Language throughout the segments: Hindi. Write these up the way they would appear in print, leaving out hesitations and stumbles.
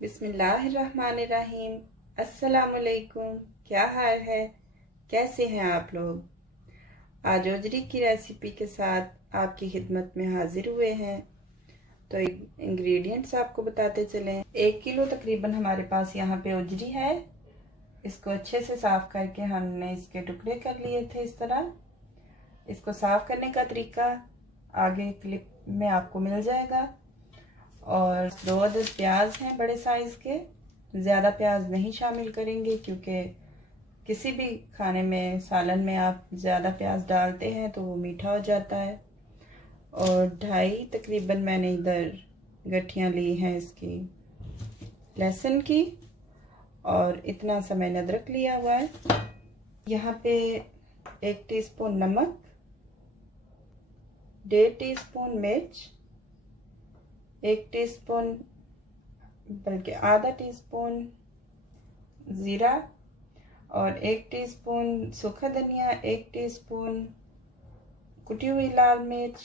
बिस्मिल्लाहिर्रहमानिर्रहीम। अस्सलामुअलैकुम। क्या हाल है, कैसे हैं आप लोग। आज ओजरी की रेसिपी के साथ आपकी खिदमत में हाजिर हुए हैं। तो इंग्रेडिएंट्स आपको बताते चलें। 1 किलो तकरीबन हमारे पास यहाँ पे ओजरी है। इसको अच्छे से साफ करके हमने इसके टुकड़े कर लिए थे इस तरह। इसको साफ करने का तरीका आगे क्लिप में आपको मिल जाएगा। और 2 अदद प्याज हैं बड़े साइज के। ज़्यादा प्याज नहीं शामिल करेंगे क्योंकि किसी भी खाने में, सालन में आप ज़्यादा प्याज डालते हैं तो वो मीठा हो जाता है। और 2.5 तकरीबन मैंने इधर गठियाँ ली हैं इसकी लहसुन की। और इतना सा मैंने अदरक लिया हुआ है। यहाँ पे 1 टीस्पून नमक, 1.5 टीस्पून मिर्च, 1 टीस्पून बल्कि आधा टीस्पून ज़ीरा और 1 टीस्पून सूखा धनिया, 1 टीस्पून कुटी हुई लाल मिर्च,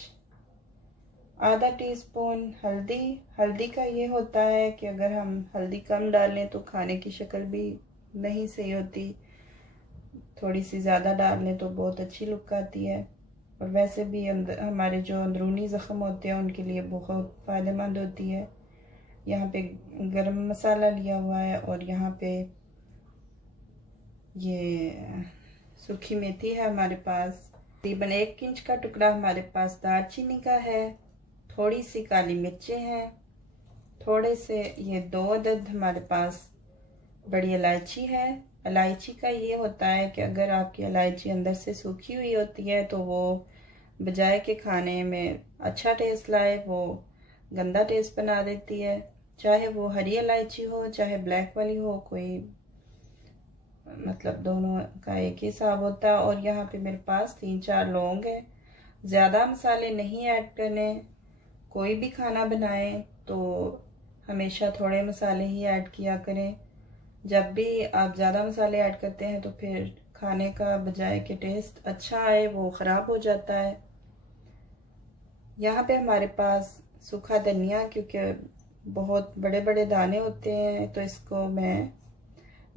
आधा टीस्पून हल्दी। हल्दी का ये होता है कि अगर हम हल्दी कम डालें तो खाने की शक्ल भी नहीं सही होती, थोड़ी सी ज़्यादा डाल लें तो बहुत अच्छी लुक आती है। और वैसे भी हमारे जो अंदरूनी ज़ख्म होते हैं उनके लिए बहुत फ़ायदेमंद होती है। यहाँ पे गरम मसाला लिया हुआ है और यहाँ पे ये सूखी मेथी है हमारे पास। तकरीबन 1 इंच का टुकड़ा हमारे पास दालचीनी का है। थोड़ी सी काली मिर्चें हैं। थोड़े से ये 2 अदद हमारे पास बड़ी इलायची है। इलायची का ये होता है कि अगर आपकी इलायची अंदर से सूखी हुई होती है तो वो बजाय के खाने में अच्छा टेस्ट लाए वो गंदा टेस्ट बना देती है। चाहे वो हरी इलायची हो चाहे ब्लैक वाली हो, कोई मतलब दोनों का एक ही हिसाब होता है। और यहाँ पे मेरे पास 3-4 लौंग है। ज़्यादा मसाले नहीं ऐड करने। कोई भी खाना बनाएं तो हमेशा थोड़े मसाले ही ऐड किया करें। जब भी आप ज़्यादा मसाले ऐड करते हैं तो फिर खाने का बजाय कि टेस्ट अच्छा आए वो ख़राब हो जाता है। यहाँ पे हमारे पास सूखा धनिया, क्योंकि बहुत बड़े बड़े दाने होते हैं तो इसको मैं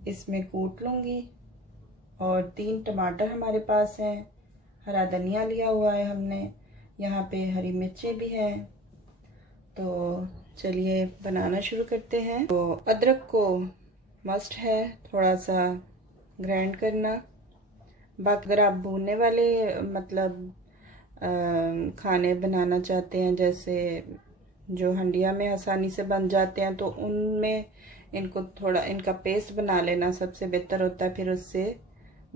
इसमें कूट लूँगी। और 3 टमाटर हमारे पास हैं। हरा धनिया लिया हुआ है हमने। यहाँ पे हरी मिर्चें भी हैं। तो चलिए बनाना शुरू करते हैं। तो अदरक को मस्ट है थोड़ा सा ग्राइंड करना। बाकी अगर आप भूनने वाले मतलब खाने बनाना चाहते हैं, जैसे जो हंडिया में आसानी से बन जाते हैं, तो उनमें इनको थोड़ा इनका पेस्ट बना लेना सबसे बेहतर होता है। फिर उससे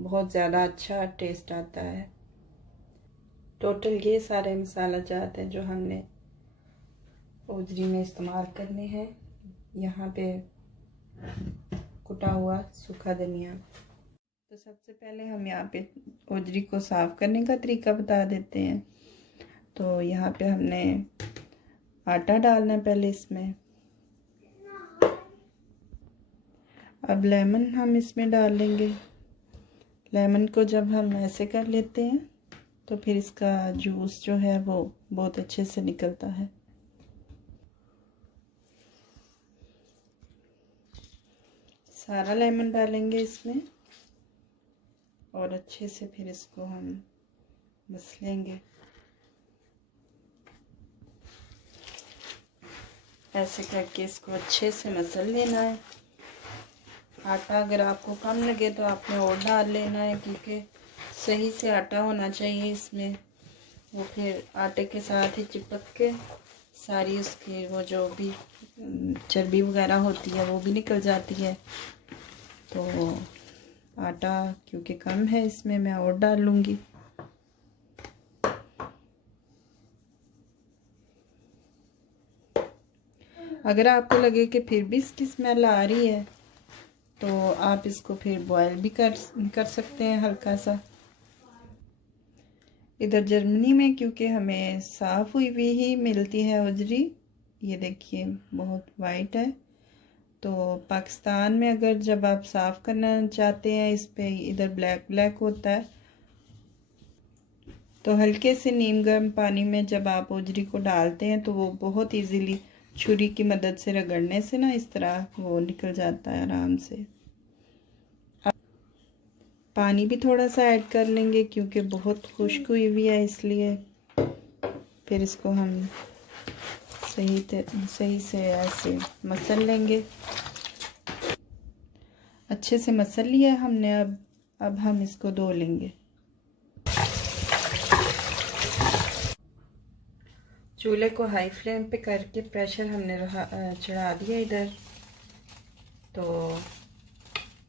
बहुत ज़्यादा अच्छा टेस्ट आता है। टोटल ये सारे मसाला जात हैं जो हमने ओजरी में इस्तेमाल करने हैं। यहाँ पे कुटा हुआ सूखा धनिया। तो सबसे पहले हम यहाँ पे ओजरी को साफ़ करने का तरीका बता देते हैं। तो यहाँ पे हमने आटा डालना है पहले इसमें। अब लेमन हम इसमें डाल लेंगे। लेमन को जब हम ऐसे कर लेते हैं तो फिर इसका जूस जो है वो बहुत अच्छे से निकलता है। सारा लेमन डालेंगे इसमें और अच्छे से फिर इसको हम मसलेंगे। ऐसे करके इसको अच्छे से मसल लेना है। आटा अगर आपको कम लगे तो आपने और डाल लेना है, क्योंकि सही से आटा होना चाहिए इसमें। वो फिर आटे के साथ ही चिपक के सारी उसकी वो जो भी चर्बी वगैरह होती है वो भी निकल जाती है। तो आटा क्योंकि कम है इसमें मैं और डाल लूँगी। अगर आपको लगे कि फिर भी इसकी स्मेल आ रही है तो आप इसको फिर बॉयल भी कर सकते हैं हल्का सा। इधर जर्मनी में क्योंकि हमें साफ़ हुई हुई ही मिलती है ओजरी, ये देखिए बहुत वाइट है। तो पाकिस्तान में अगर जब आप साफ़ करना चाहते हैं इस पे इधर ब्लैक ब्लैक होता है। तो हल्के से नीम गर्म पानी में जब आप ओजरी को डालते हैं तो वो बहुत इजीली छुरी की मदद से रगड़ने से ना इस तरह वो निकल जाता है आराम से। अब पानी भी थोड़ा सा ऐड कर लेंगे क्योंकि बहुत खुश्क हुई हुई है, इसलिए फिर इसको हम सही से ऐसे मसल लेंगे। अच्छे से मसल लिया हमने। अब हम इसको धो लेंगे। चूल्हे को हाई फ्लेम पे करके प्रेशर हमने चढ़ा दिया इधर। तो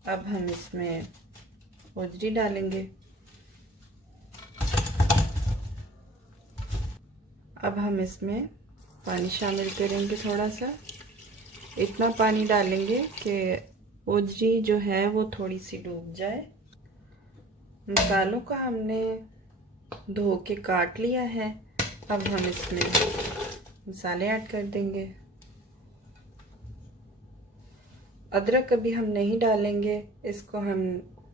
अब हम इसमें ओजरी डालेंगे। अब हम इसमें पानी शामिल करेंगे थोड़ा सा। इतना पानी डालेंगे कि ओजरी जो है वो थोड़ी सी डूब जाए। मसालों का हमने धो के काट लिया है। अब हम इसमें मसाले ऐड कर देंगे। अदरक अभी हम नहीं डालेंगे, इसको हम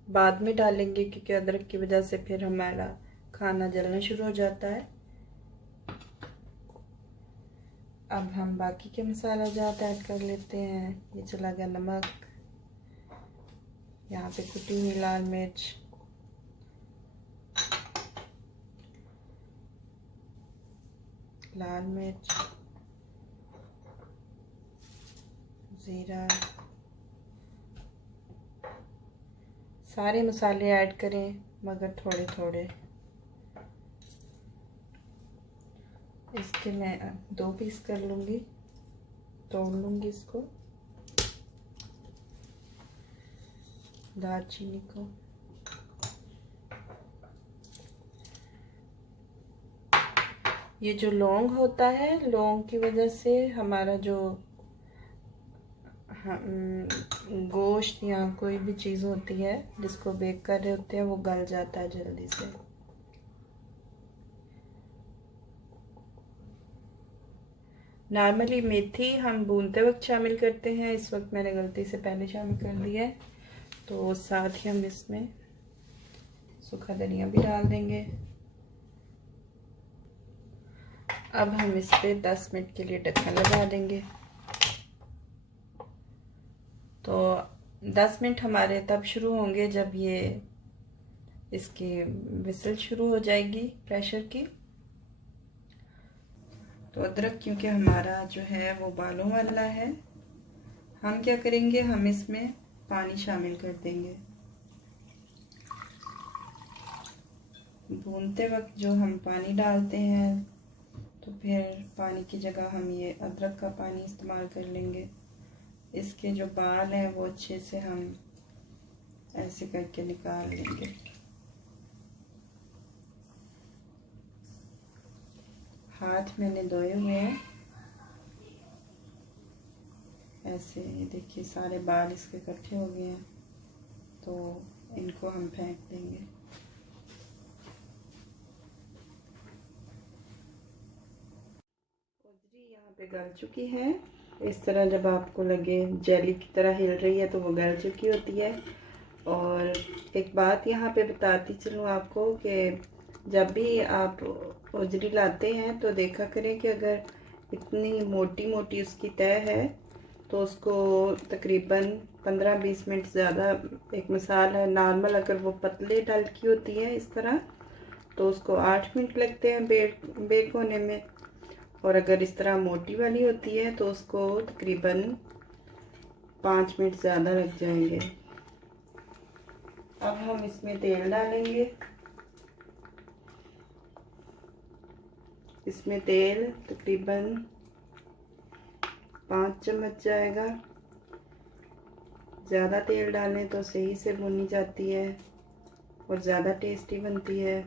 बाद में डालेंगे क्योंकि अदरक की वजह से फिर हमारा खाना जलना शुरू हो जाता है। अब हम बाकी के मसाला जात ऐड कर लेते हैं। ये चला गया नमक, यहाँ पे कुटी हुई लाल मिर्च, ज़ीरा। सारे मसाले ऐड करें मगर थोड़े थोड़े। इसके मैं 2 पीस कर लूँगी, तोड़ लूँगी इसको। दालचीनी को ये जो लौंग होता है, लौंग की वजह से हमारा जो गोश्त या कोई भी चीज़ होती है जिसको बेक कर रहे होते हैं वो गल जाता है जल्दी से। नॉर्मली मेथी हम भूनते वक्त शामिल करते हैं, इस वक्त मैंने गलती से पहले शामिल कर दी है। तो साथ ही हम इसमें सूखा धनिया भी डाल देंगे। अब हम इस पे 10 मिनट के लिए ढक्कन लगा देंगे। तो 10 मिनट हमारे तब शुरू होंगे जब ये इसकी विसल शुरू हो जाएगी प्रेशर की। तो अदरक क्योंकि हमारा जो है वो बालों वाला है, हम क्या करेंगे, हम इसमें पानी शामिल कर देंगे। भूनते वक्त जो हम पानी डालते हैं तो फिर पानी की जगह हम ये अदरक का पानी इस्तेमाल कर लेंगे। इसके जो बाल हैं वो अच्छे से हम ऐसे करके निकाल लेंगे। हाथ मैंने धोए हुए हैं ऐसे। ये देखिए सारे बाल इसके इकट्ठे हो गए हैं, तो इनको हम फेंक देंगे। ओजरी यहाँ पे गल चुकी है। इस तरह जब आपको लगे जेली की तरह हिल रही है तो वो गल चुकी होती है। और एक बात यहाँ पे बताती चलूँ आपको कि जब भी आप ओजरी लाते हैं तो देखा करें कि अगर इतनी मोटी मोटी उसकी तय है तो उसको तकरीबन 15-20 मिनट ज़्यादा, एक मिसाल है नॉर्मल अगर वो पतले डल की होती है इस तरह तो उसको 8 मिनट लगते हैं बेक होने में। और अगर इस तरह मोटी वाली होती है तो उसको तकरीबन 5 मिनट ज़्यादा लग जाएंगे। अब हम इसमें तेल डालेंगे। इसमें तेल तकरीबन 5 चम्मच जाएगा। ज़्यादा तेल डालें तो सही से भुनी जाती है और ज़्यादा टेस्टी बनती है।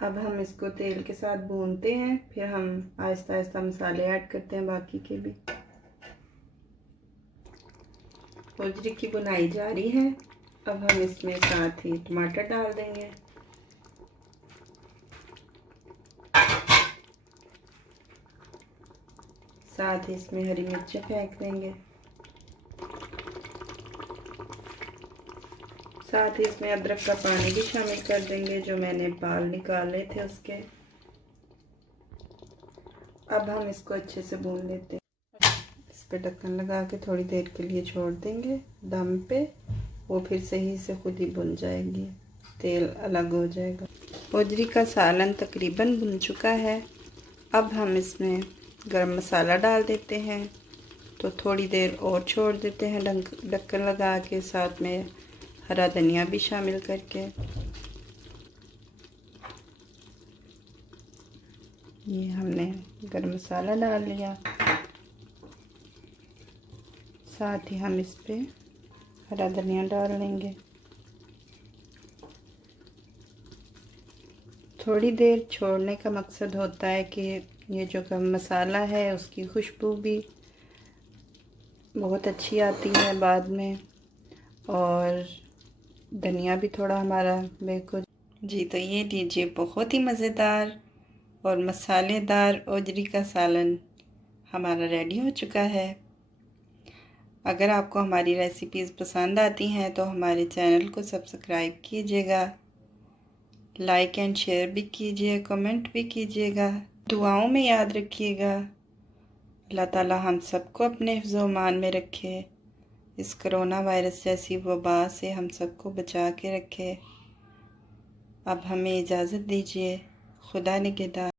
अब हम इसको तेल के साथ भूनते हैं, फिर हम आहिस्ता आहिस्ता मसाले ऐड करते हैं बाकी के भी। ओजरी की बुनाई जारी है। अब हम इसमें साथ ही टमाटर डाल देंगे। साथ ही इसमें हरी मिर्चें फेंक देंगे। साथ ही इसमें अदरक का पानी भी शामिल कर देंगे जो मैंने बाल निकाले थे उसके। अब हम इसको अच्छे से भून लेते हैं। इस पे ढक्कन लगा के थोड़ी देर के लिए छोड़ देंगे दम पे। वो फिर सही से खुद ही भुन जाएगी, तेल अलग हो जाएगा। होजरी का सालन तकरीबन भुन चुका है। अब हम इसमें गरम मसाला डाल देते हैं। तो थोड़ी देर और छोड़ देते हैं ढक्कन लगा के, साथ में हरा धनिया भी शामिल करके। ये हमने गरम मसाला डाल लिया, साथ ही हम इस पे हरा धनिया डाल लेंगे। थोड़ी देर छोड़ने का मकसद होता है कि ये जो गरम मसाला है उसकी खुशबू भी बहुत अच्छी आती है बाद में, और धनिया भी थोड़ा हमारा बिल्कुल जी। तो ये लीजिए, बहुत ही मज़ेदार और मसालेदार होजरी का सालन हमारा रेडी हो चुका है। अगर आपको हमारी रेसिपीज़ पसंद आती हैं तो हमारे चैनल को सब्सक्राइब कीजिएगा, लाइक एंड शेयर भी कीजिए, कमेंट भी कीजिएगा, दुआओं में याद रखिएगा। अल्लाह ताला हम सबको अपने हिफ्ज़-ओ-अमान में रखे, इस कोरोना वायरस जैसी वबा से हम सबको बचा के रखे। अब हमें इजाज़त दीजिए। खुदा निगहबान।